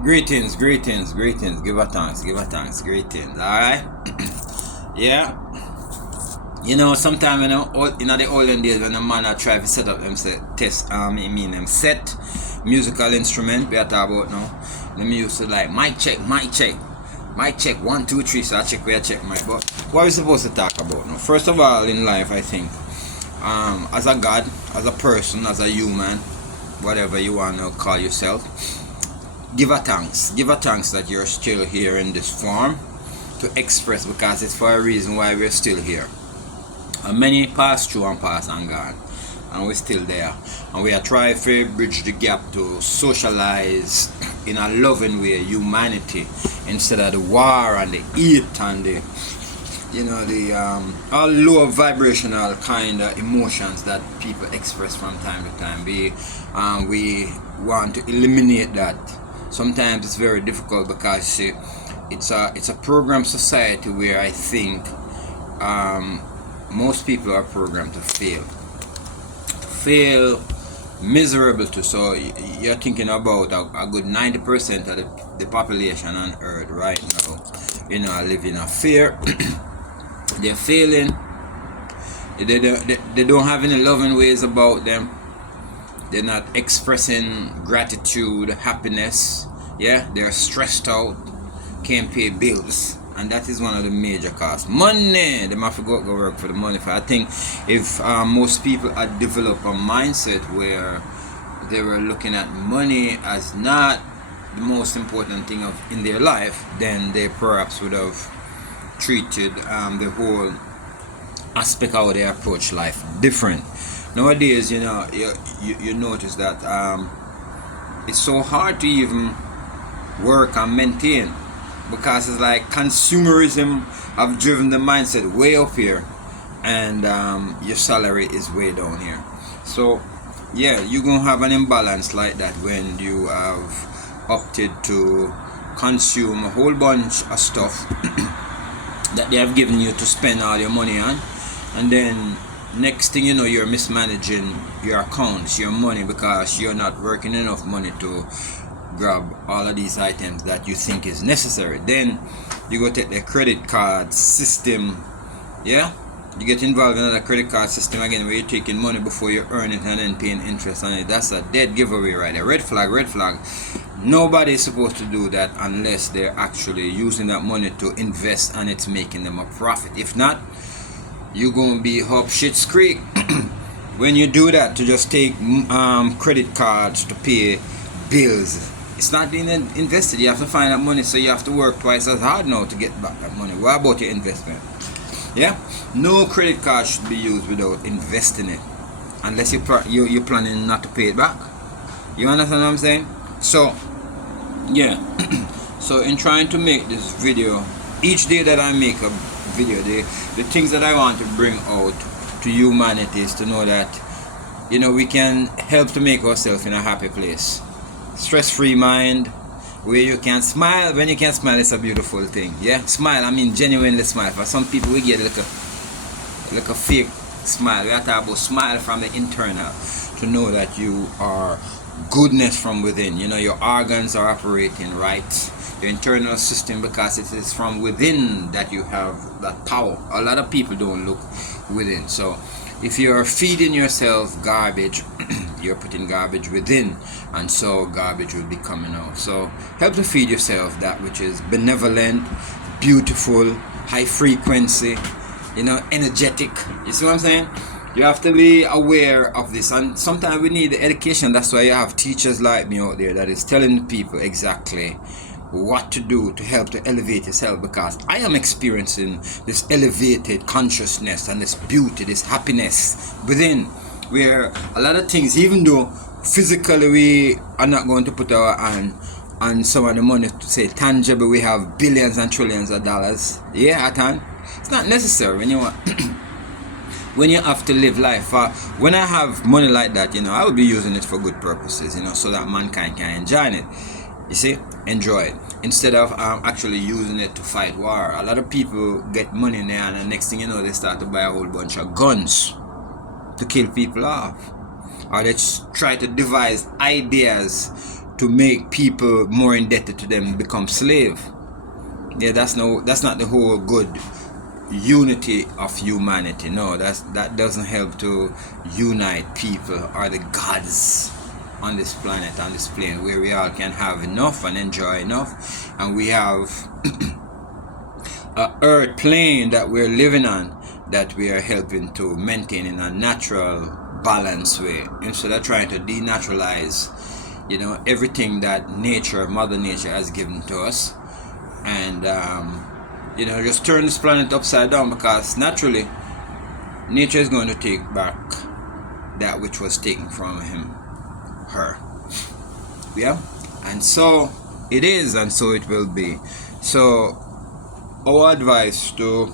Greetings, greetings, greetings. Give a thanks, greetings. Alright? Yeah. Sometime in the olden days when a man a try to set up them test them set musical instrument we are talking about now. Them used to like mic check, mic check, 1, 2, 3, so I check where I check mic. But what are we supposed to talk about now? First of all in life I think as a God, as a person, as a human, whatever you wanna call yourself, give a thanks. Give a thanks that you're still here in this form to express, because it's for a reason why we're still here. And many pass through and pass and gone, and we're still there. And we are trying to bridge the gap to socialize in a loving way, humanity, instead of the war and the hate and the all low vibrational kind of emotions that people express from time to time. We want to eliminate that. Sometimes it's very difficult because see, it's a program society where I think most people are programmed to fail miserable too. So you're thinking about a good 90% of the population on earth right now, live in a fear. They're failing. They don't have any loving ways about them. They're not expressing gratitude, happiness. Yeah, they're stressed out, can't pay bills, and that is one of the major costs. Money, they might go work for the money. I think if most people had developed a mindset where they were looking at money as not the most important thing in their life, then they perhaps would have treated the whole aspect of how they approach life different. Nowadays, you notice that it's so hard to even work and maintain, because it's like consumerism have driven the mindset way up here, and your salary is way down here. So yeah, you're gonna have an imbalance like that when you have opted to consume a whole bunch of stuff that they have given you to spend all your money on, and then next thing you know, you're mismanaging your accounts, your money, because you're not working enough money to grab all of these items that you think is necessary. Then you go take the credit card system. Yeah, you get involved in the credit card system again, where you're taking money before you earn it and then paying interest on it. That's a dead giveaway right there. Red flag, red flag. Nobody is supposed to do that unless they're actually using that money to invest and it's making them a profit. If not, you're gonna be up shit's creek. When you do that, to just take credit cards to pay bills, it's not being invested. You have to find that money, so you have to work twice as hard now to get back that money. What about your investment? Yeah, no credit card should be used without investing it, unless you're planning not to pay it back. You understand what I'm saying? So yeah, so in trying to make this video, each day that I make a video, the things that I want to bring out to humanity is to know that we can help to make ourselves in a happy place, stress-free mind, where you can smile. When you can smile, it's a beautiful thing. Yeah, smile, I mean genuinely smile. For some people we get like a fake smile. We have to about smile from the internal, to know that you are goodness from within. Your organs are operating right, your internal system, because it is from within that you have that power. A lot of people don't look within. So if you're feeding yourself garbage, you're putting garbage within, and so garbage will be coming out. So help to feed yourself that which is benevolent, beautiful, high frequency, energetic. You see what I'm saying? You have to be aware of this, and sometimes we need the education. That's why you have teachers like me out there that is telling people exactly what to do to help to elevate yourself, because I am experiencing this elevated consciousness and this beauty, this happiness within, where a lot of things, even though physically we are not going to put our hand on some of the money to say tangible, we have billions and trillions of dollars, at hand, it's not necessary when you want when you have to live life. When I have money like that, I will be using it for good purposes, so that mankind can enjoy it. You see, enjoy it, instead of actually using it to fight war. A lot of people get money in there, and the next thing you know, they start to buy a whole bunch of guns to kill people off, or they try to devise ideas to make people more indebted to them, become slave. Yeah, that's not the whole good unity of humanity. No, that doesn't help to unite people or the gods on this planet, on this plane, where we all can have enough and enjoy enough, and we have a earth plane that we're living on that we are helping to maintain in a natural, balanced way, instead of trying to denaturalize, everything that Mother Nature has given to us, and just turn this planet upside down, because naturally nature is going to take back that which was taken from her. Yeah, and so it is, and so it will be. So our advice to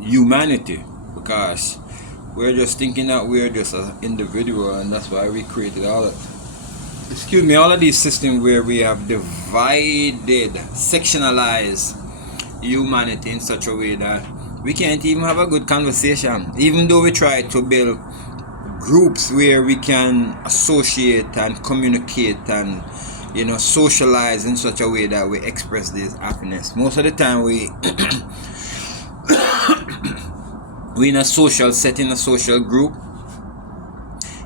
humanity, because we're just thinking that we're just an individual, and that's why we created all of these systems where we have divided, sectionalized humanity in such a way that we can't even have a good conversation, even though we try to build groups where we can associate and communicate and socialize in such a way that we express this happiness. Most of the time we in a social setting, a social group,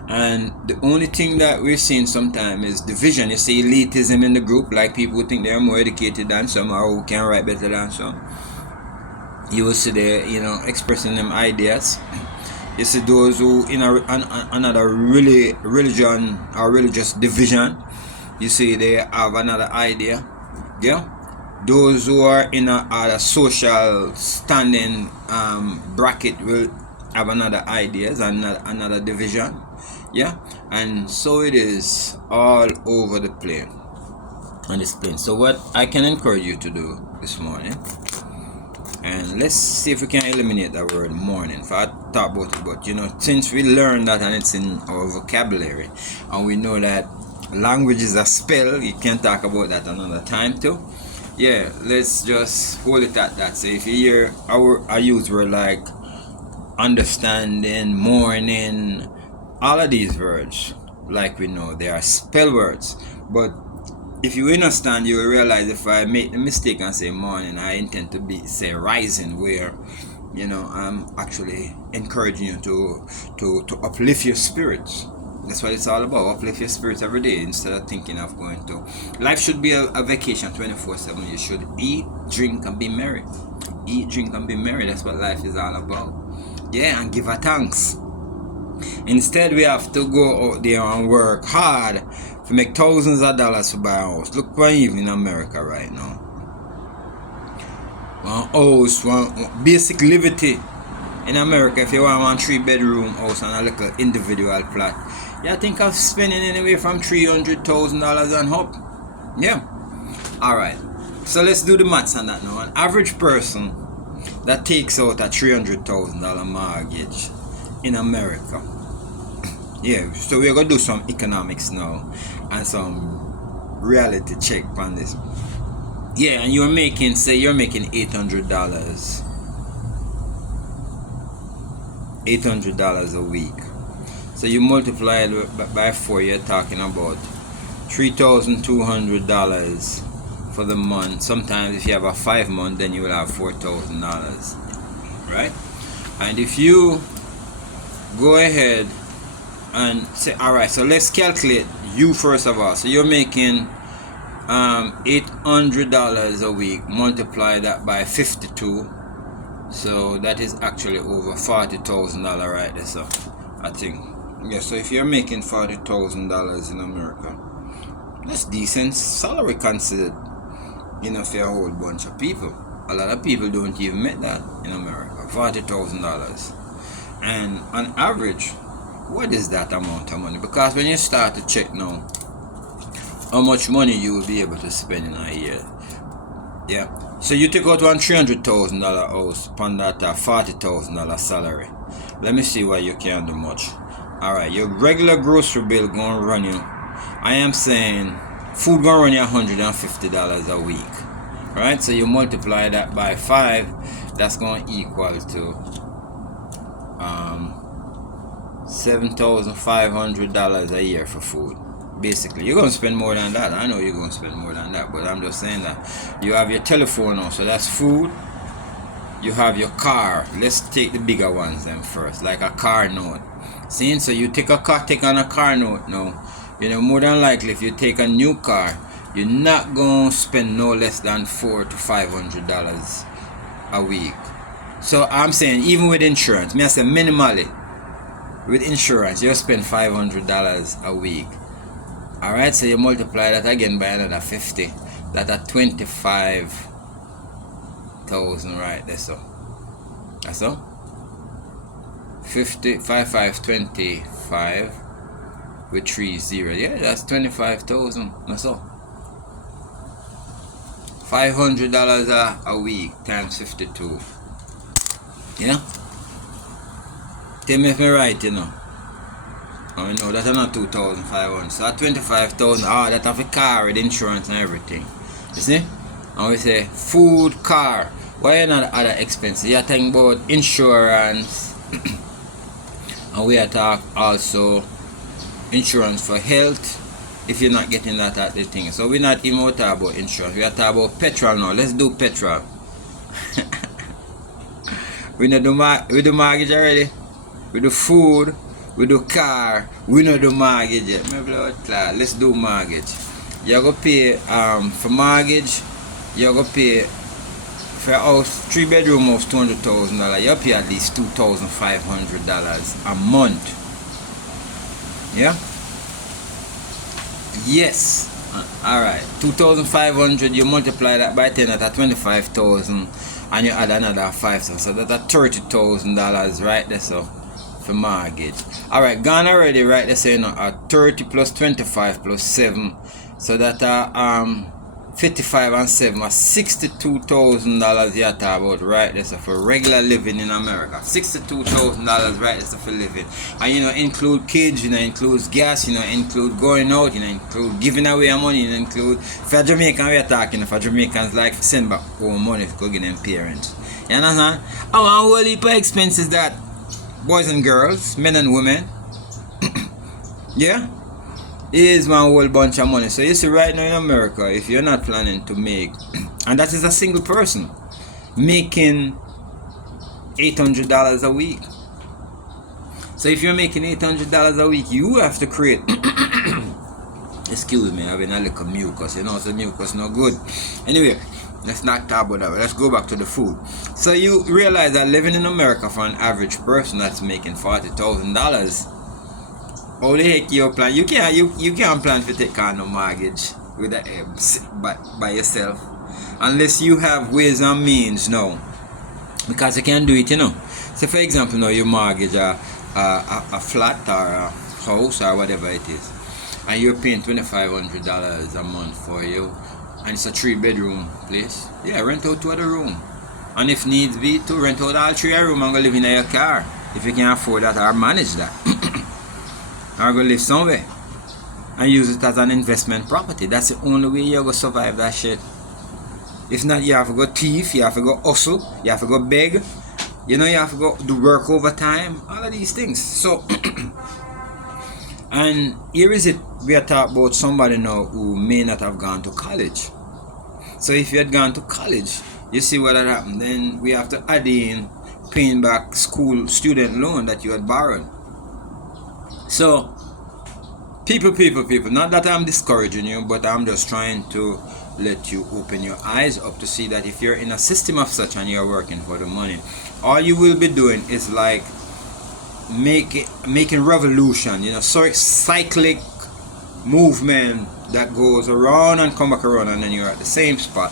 and the only thing that we're seeing sometimes is division. You see elitism in the group, like people who think they're more educated than some, or who can write better than some. You will see they expressing them ideas. You see those who in another religion or religious division, you see they have another idea. Yeah, those who are in a social standing bracket will have another ideas and another division. Yeah, and so it is all over the plane, on this plane. So what I can encourage you to do this morning, and let's see if we can eliminate that word morning. If I talk about it, but since we learned that and it's in our vocabulary, and we know that language is a spell, you can talk about that another time too. Yeah, let's just hold it at that. So if you hear I use word like understanding, morning, all of these words, like we know, they are spell words. But if you understand, you will realize if I make the mistake and say morning, I intend to say rising, where I'm actually encouraging you to uplift your spirits. That's what it's all about. Uplift your spirits every day, instead of thinking of going to. Life should be a vacation 24/7. You should eat, drink, and be merry. Eat, drink, and be merry. That's what life is all about. Yeah, and give a thanks. Instead, we have to go out there and work hard to make thousands of dollars to buy a house. Look what even in America right now. One house, one basic liberty in America. If you want one 3-bedroom house and a little individual plot, you think of spending anywhere from $300,000 and up. Yeah. Alright. So let's do the maths on that now. An average person that takes out a $300,000 mortgage in America. Yeah, so we're gonna do some economics now and some reality check on this. Yeah, and you're making $800 $800 a week. So you multiply it by 4, you're talking about $3,200 for the month. Sometimes if you have a 5-month, then you will have $4,000, right? And if you go ahead and say, alright, so let's calculate you first of all. So you're making $800 a week, multiply that by 52, so that is actually over $40,000 right there. So I think, yeah, so if you're making $40,000 in America, that's decent salary considered, for a whole bunch of people. A lot of people don't even make that in America, $40,000. And on average, what is that amount of money? Because when you start to check now how much money you will be able to spend in a year, yeah, so you take out one $300,000 house upon that $40,000 salary. Let me see what you can do much. Alright, your regular grocery bill gonna run you, I am saying food gonna run you $150 a week, right? So you multiply that by 5, that's gonna equal to $7,500 a year for food, basically. You're going to spend more than that. I know you're going to spend more than that, but I'm just saying that you have your telephone now, so that's food. You have your car. Let's take the bigger ones then first, like a car note. See, so you take on a car note now. You know, more than likely, if you take a new car, you're not going to spend no less than $400 to $500 a week. So I'm saying, even with insurance, I say minimally, with insurance, you'll spend $500 a week. Alright, so you multiply that again by another 50. That's at 25,000 right there, so. That's all. 50, 25 with 30. Yeah, that's 25,000. That's all. $500 a week times 52. You know? Tell me if I'm right, you know. I know that's not 2,500. So at 25,000, that have a car with insurance and everything. You see? And we say food, car. Why are not other expenses? You're talking about insurance. And we are talking also insurance for health. If you're not getting that at the thing. So we're not even talking about insurance. We are talking about petrol now. Let's do petrol. we do mortgage already. We do food. We do car. We don't do mortgage yet. Let's do mortgage. You're going to pay for mortgage. You're going to pay for a house, 3-bedroom house, $200,000. You pay at least $2,500 a month. Yeah? Yes. Alright. $2,500, you multiply that by 10 at $25,000 and you add another $5,000. So that's $30,000 right there, so for mortgage. Alright, gone already right there, so you know 30 plus 25 plus 7. So that 55 and 7 are $62,000 you talk about right there, so for regular living in America. $62,000 right there, so for living. And you know, include kids, you know, includes gas, you know, include going out, you know, include giving away money, you know, include for Jamaican we are talking, for Jamaicans like send back home money to go get them parents. You understand? And one whole heap of expenses that boys and girls, men and women, yeah, is one whole bunch of money. So you see right now in America, if you're not planning to make, and that is a single person making $800 a week. So if you're making $800 a week, you have to create excuse me, I'm having a little mucus, you know, so mucus no good. Anyway, let's not talk about that. Let's go back to the food. So you realize that living in America for an average person that's making $40,000, how the heck you plan? You can't plan to take on no mortgage with the by yourself unless you have ways and means now, because you can't do it, you know. So for example, now you mortgage a flat or a house or whatever it is, and you're paying $2,500 a month for you, and it's a 3-bedroom place. Yeah, rent out 2 other room, and if needs be to rent out all 3 room and go live in your car if you can afford that or manage that. Or go live somewhere and use it as an investment property. That's the only way you're going to survive that shit. If not, you have to go thief, you have to go hustle, you have to go beg, you know, you have to go do work overtime, all of these things. So, and here is it, we are talking about somebody now who may not have gone to college. So if you had gone to college, you see what had happened. Then we have to add in paying back school student loan that you had borrowed. So, people, not that I'm discouraging you, but I'm just trying to let you open your eyes up to see that if you're in a system of such and you're working for the money, all you will be doing is like making revolution, you know, so cyclic movement that goes around and come back around, and then you're at the same spot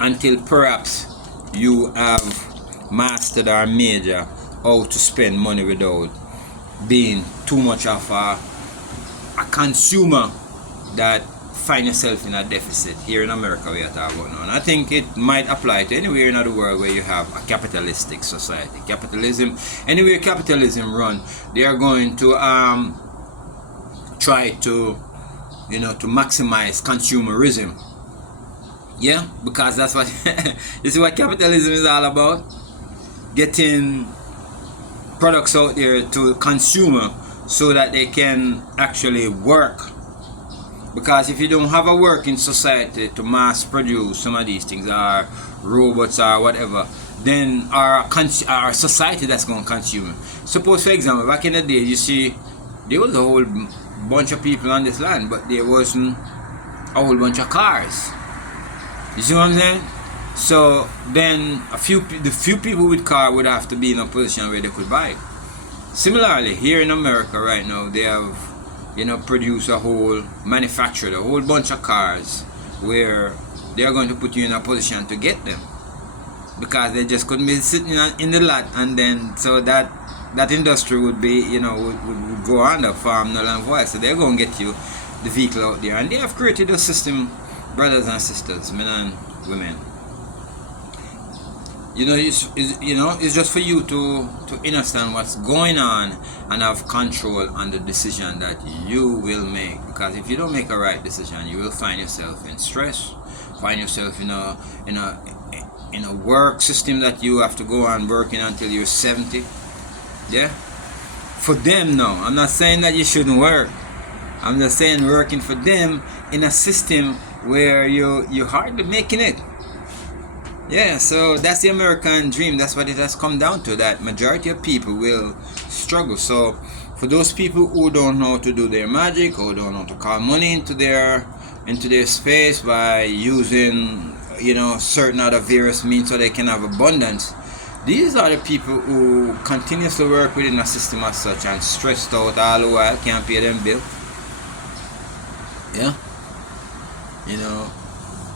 until perhaps you have mastered or major how to spend money without being too much of a consumer that find yourself in a deficit. Here in America we are talking about now, and I think it might apply to anywhere in the world where you have a capitalistic society. Capitalism, anywhere capitalism run, they are going to try to, you know, to maximize consumerism. Yeah, because that's what this is what capitalism is all about, getting products out there to consumer so that they can actually work. Because if you don't have a working society to mass produce some of these things, or robots or whatever, then our society that's going to consume. Suppose, for example, back in the day, you see, there was a whole bunch of people on this land, but there wasn't a whole bunch of cars. You see what I'm saying? So then the few people with car would have to be in a position where they could buy. Similarly, here in America right now, they have, produced manufactured a whole bunch of cars where they are going to put you in a position to get them, because they just couldn't be sitting in the lot, and then so that industry would be, would go under, farm null and void. So they're going to get you the vehicle out there, and they have created a system, brothers and sisters, men and women. It's just for you to understand what's going on and have control on the decision that you will make. Because if you don't make a right decision, you will find yourself in stress, find yourself in a work system that you have to go on working until you're 70. Yeah. For them, no. I'm not saying that you shouldn't work. I'm just saying working for them in a system where you're hardly making it. Yeah, so that's the American dream. That's what it has come down to, that majority of people will struggle. So for those people who don't know how to do their magic, or don't know how to call money into their space by using, certain other various means so they can have abundance, these are the people who continuously work within a system as such and stressed out all the while, can't pay them bill. Yeah.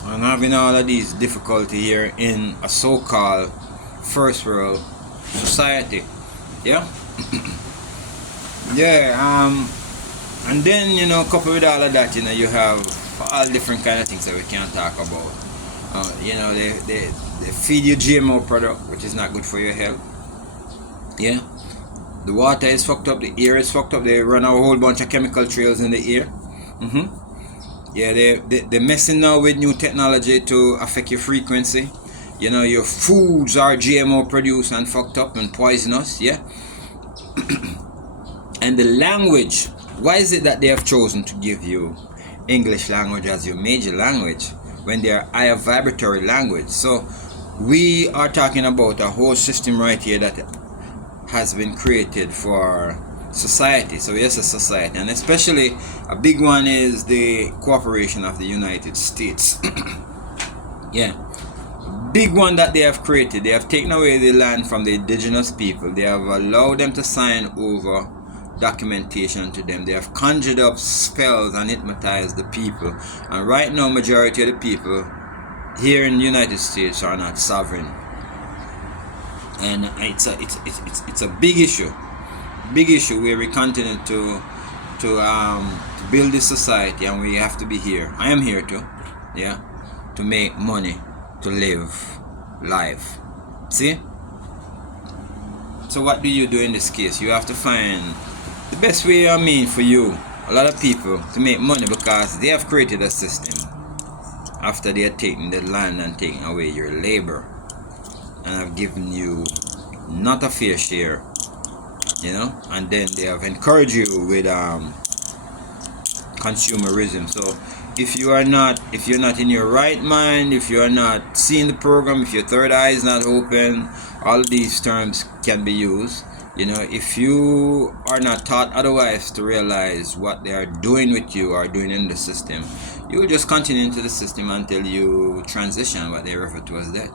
I'm having all of these difficulty here in a so-called first world society. Yeah. Yeah. And then, coupled with all of that, you have all different kind of things that we can't talk about. They feed you GMO product, which is not good for your health. Yeah. The water is fucked up, the air is fucked up. They run a whole bunch of chemical trails in the air. Yeah, they're messing now with new technology to affect your frequency. Your foods are GMO produced and fucked up and poisonous. Yeah. And the language, why is it that they have chosen to give you English language as your major language when they are higher vibratory language? So we are talking about a whole system right here that has been created for society. So yes, a society, and especially a big one is the cooperation of the United States. Yeah, big one that they have created. They have taken away the land from the indigenous people. They have allowed them to sign over documentation to them. They have conjured up spells and hypnotized the people, and right now majority of the people here in the United States are not sovereign, and it's a big issue where we continue to build this society, and we have to be here. I am here to make money, to live life. See? So what do you do in this case? You have to find the best way, for you, a lot of people, to make money, because they have created a system after they are taking the land and taking away your labor, and have given you not a fair share. And then they have encouraged you with consumerism. So if you're not in your right mind, if you are not seeing the program, if your third eye is not open, all of these terms can be used. If you are not taught otherwise to realize what they are doing with you or doing in the system, you will just continue into the system until you transition, what they refer to as death.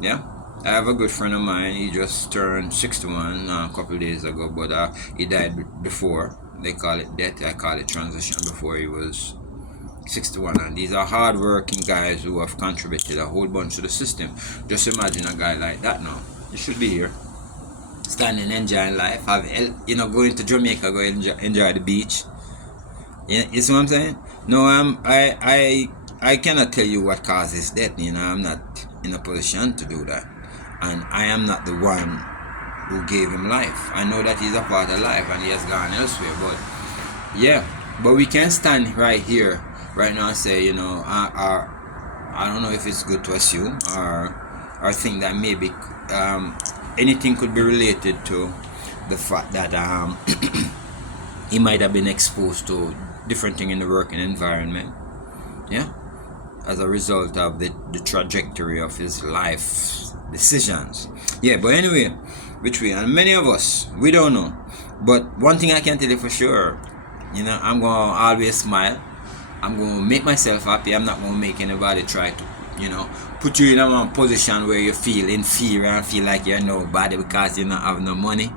Yeah. I have a good friend of mine. He just turned 61 a couple of days ago, but he died before. They call it death. I call it transition, before he was 61. And these are hard-working guys who have contributed a whole bunch to the system. Just imagine a guy like that now. You should be here, standing, enjoying life. Going to Jamaica, go enjoy the beach. You see what I'm saying? No, I cannot tell you what causes death. I'm not in a position to do that. And I am not the one who gave him life. I know that he's a part of life and he has gone elsewhere. But we can stand right here, right now, and say, I don't know if it's good to assume or think that maybe anything could be related to the fact that he might have been exposed to different thing in the working environment, yeah, as a result of the trajectory of his life decisions. Yeah, but anyway, which way, and many of us, we don't know. But one thing I can tell you for sure, I'm gonna always smile. I'm gonna make myself happy. I'm not gonna make anybody try to, put you in a position where you feel inferior and feel like you're nobody because you don't have no money.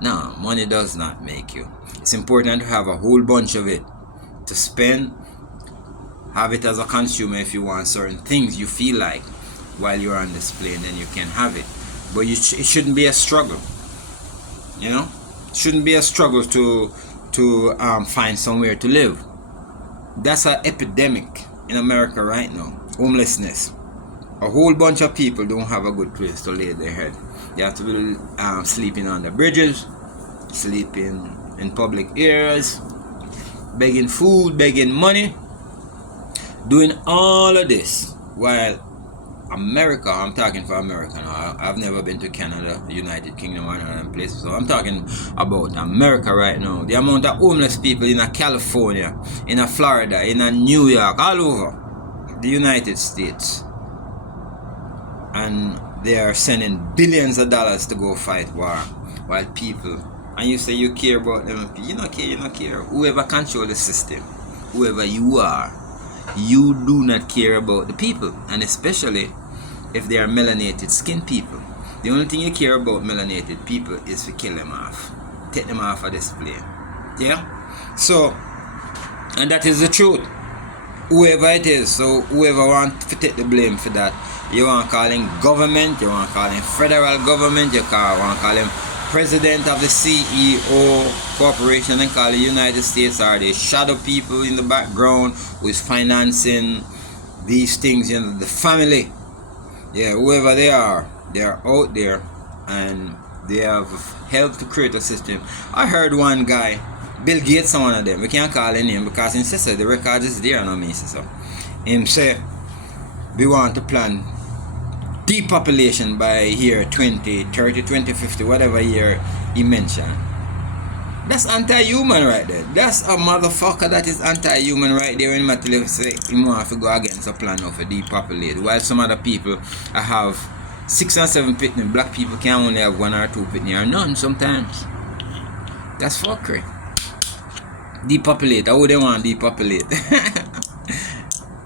No, money does not make you. It's important to have a whole bunch of it to spend. Have it as a consumer if you want certain things you feel like while you're on display, and then you can have it. But it shouldn't be a struggle. It shouldn't be a struggle to find somewhere to live. That's an epidemic in America right now. Homelessness. A whole bunch of people don't have a good place to lay their head. They have to be sleeping on the bridges, sleeping in public areas, begging food, begging money, doing all of this while America, I'm talking for America now. I've never been to Canada, the United Kingdom, or other places, so I'm talking about America right now. The amount of homeless people in California, in Florida, in New York, all over the United States, and they are sending billions of dollars to go fight war, while people, and you say you care about them, you don't care. Whoever controls the system, whoever you are, you do not care about the people, and especially if they are melanated skin people. The only thing you care about melanated people is to kill them off, take them off of display. Yeah? So, and that is the truth. Whoever it is, so whoever wants to take the blame for that, you want to call him government, you want to call him federal government, you want to call him president of the CEO corporation and call the United States, are the shadow people in the background who is financing these things, the family. Yeah, whoever they are out there and they have helped to create a system. I heard one guy, Bill Gates, one of them, we can't call his name because he says the record is there, no me so. Him say we want to plan depopulation by year 2030, 2050, whatever year he mentioned. That's anti-human right there. That's a motherfucker that is anti-human right there. When Matthew say he want to go against a plan of a depopulate, while some other people have 6 and 7 pitney. Black people can only have 1 or 2 pitney or none sometimes. That's fuckery. Depopulate. How would they want to depopulate?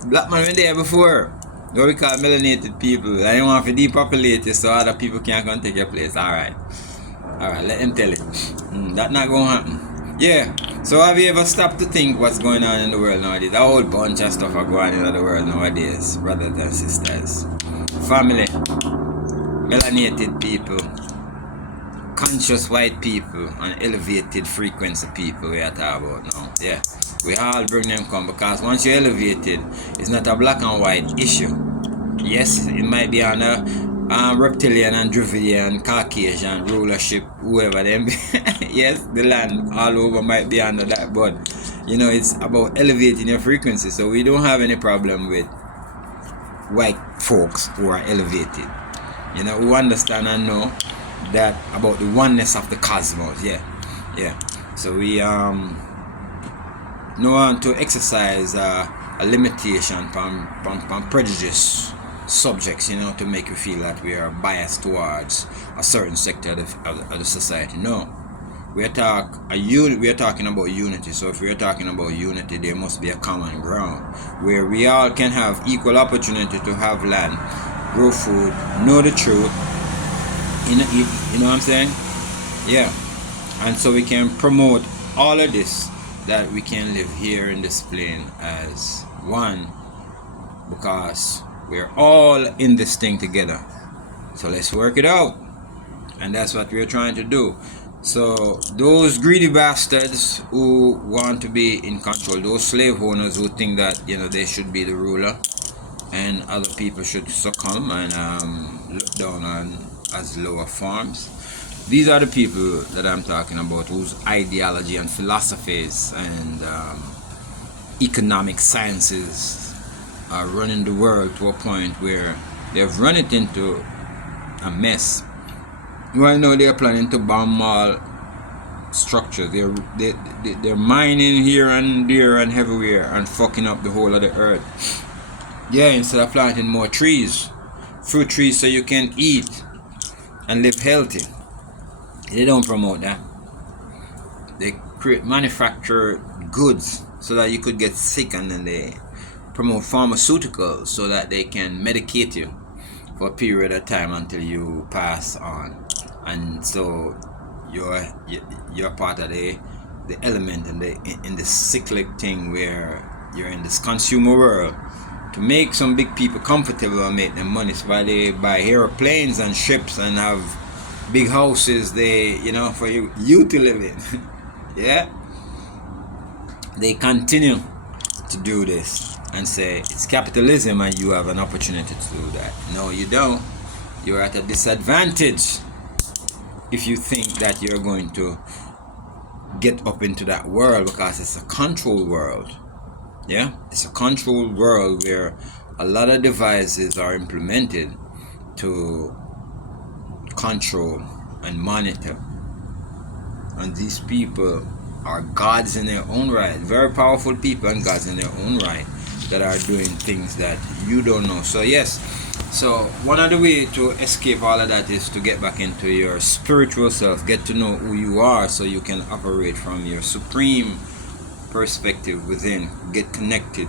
Black man were there before. What we call melanated people. I don't want to depopulate it so other people can't come take your place. Alright, let them tell it. That's not going to happen. Yeah, so have you ever stopped to think what's going on in the world nowadays? A whole bunch of stuff are going on in the world nowadays, brothers and sisters. Family, melanated people, conscious white people, and elevated frequency people we are talking about now. Yeah, we all bring them come because once you're elevated, it's not a black and white issue. Yes, it might be on a reptilian and Dravidian, Caucasian rulership, whoever them. Yes, the land all over might be under that, but it's about elevating your frequency. So we don't have any problem with white folks who are elevated. Who understand and know that about the oneness of the cosmos. Yeah. So we know how to exercise a limitation from prejudice subjects, to make you feel that we are biased towards a certain sector of the society. No, we are talking about unity. So if we are talking about unity, there must be a common ground where we all can have equal opportunity to have land, grow food, know the truth. You know what I'm saying? Yeah, and so we can promote all of this, that we can live here in this plane as one, because we're all in this thing together. So let's work it out. And that's what we're trying to do. So those greedy bastards who want to be in control, those slave owners who think that they should be the ruler and other people should succumb and look down on as lower forms, these are the people that I'm talking about, whose ideology and philosophies and economic sciences are running the world to a point where they've run it into a mess. Right now they're planning to bomb all structure. They're mining here and there and everywhere and fucking up the whole of the earth. Yeah, instead of planting more trees, fruit trees, so you can eat and live healthy. They don't promote that. They manufacture goods so that you could get sick, and then they promote pharmaceuticals so that they can medicate you for a period of time until you pass on. And so you're part of the element in the cyclic thing where you're in this consumer world to make some big people comfortable and make them money. So while they buy airplanes and ships and have big houses, they, you know, for you to live in. Yeah, they continue to do this and say it's capitalism and you have an opportunity to do that. No, you don't. You're at a disadvantage if you think that you're going to get up into that world, because it's a control world. Yeah, it's a control world where a lot of devices are implemented to control and monitor. And these people are gods in their own right, very powerful people and gods in their own right, that are doing things that you don't know. So yes, so one of the ways to escape all of that is to get back into your spiritual self, get to know who you are, so you can operate from your supreme perspective within, get connected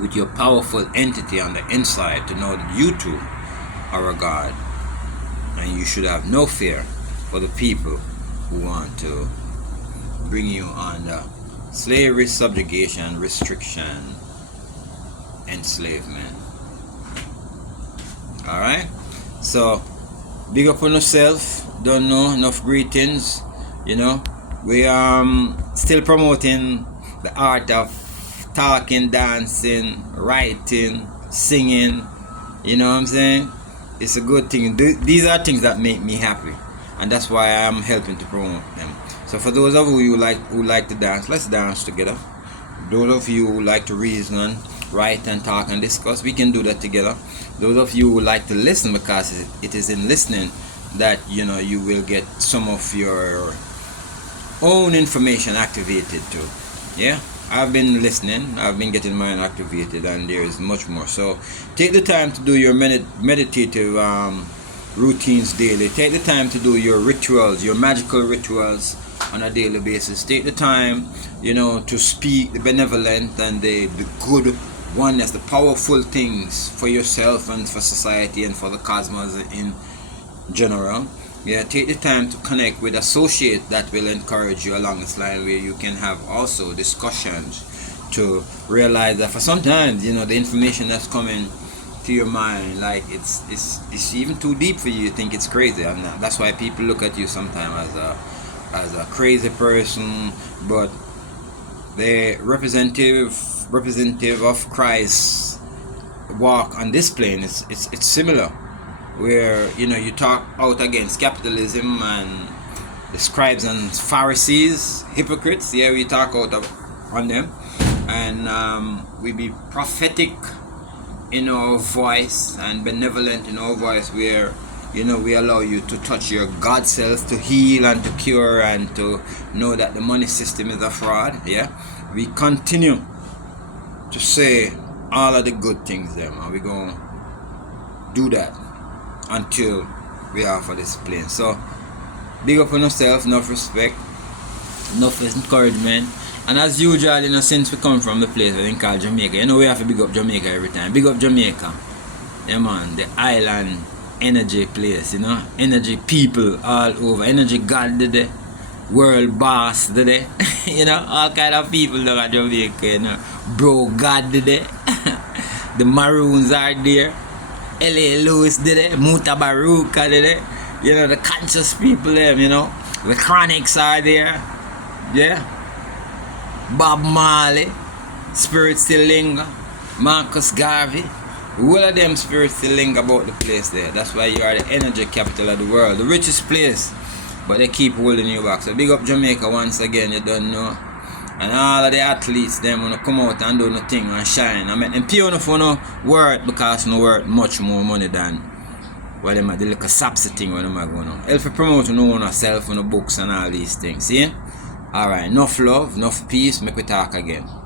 with your powerful entity on the inside, to know that you too are a god, and you should have no fear for the people who want to bring you under slavery, subjugation, restriction, enslavement. Alright, so big up on yourself. Don't know, enough greetings. You know, we still promoting the art of talking, dancing, writing, singing. You know what I'm saying? It's a good thing. These are things that make me happy, and that's why I'm helping to promote them. So for those of you who like to dance, let's dance together. Those of you who like to reason and write and talk and discuss, we can do that together. Those of you who like to listen, because it is in listening that, you know, you will get some of your own information activated too. Yeah, I've been listening, I've been getting mine activated, and there is much more. So take the time to do your meditative routines daily. Take the time to do your rituals, your magical rituals on a daily basis. Take the time, you know, to speak the benevolent and the good oneness, the powerful things for yourself and for society and for the cosmos in general. Yeah, take the time to connect with associates that will encourage you along this line, where you can have also discussions to realize that for sometimes, you know, the information that's coming to your mind, like it's even too deep for you. You think it's crazy, and that's why people look at you sometimes as a crazy person, but the representative of Christ walk on this plane. It's similar, where, you know, you talk out against capitalism and the scribes and Pharisees, hypocrites. Yeah, we talk out on them, and we be prophetic in our voice and benevolent in our voice, where, you know, we allow you to touch your God self, to heal and to cure, and to know that the money system is a fraud. Yeah, we continue to say all of the good things there, and we're going to do that until we are for this plane. So big up on yourself, enough respect, enough encouragement. And as usual, you know, since we come from the place we call Jamaica, you know, we have to big up Jamaica every time. Big up Jamaica. Yeah man, the island energy place, you know, energy people all over, energy God today, world boss today, you know, all kind of people look at Jamaica, you know, bro God today, the Maroons are there, L.A. Lewis today, Muta Baruka today, you know, the conscious people there, you know, the Chronics are there, yeah, Bob Marley, Spirit Still Linger, Marcus Garvey. All of them spirits still linger about the place there. That's why you are the energy capital of the world, the richest place. But they keep holding you back. So big up Jamaica once again, you don't know. And all of the athletes, them wanna come out and do the thing and shine. I make them pay enough for no worth, because no worth much more money than what them the little sapsy thing what them are going on. Help promote your own self, on the books and all these things. See? Alright, enough love, enough peace, make we talk again.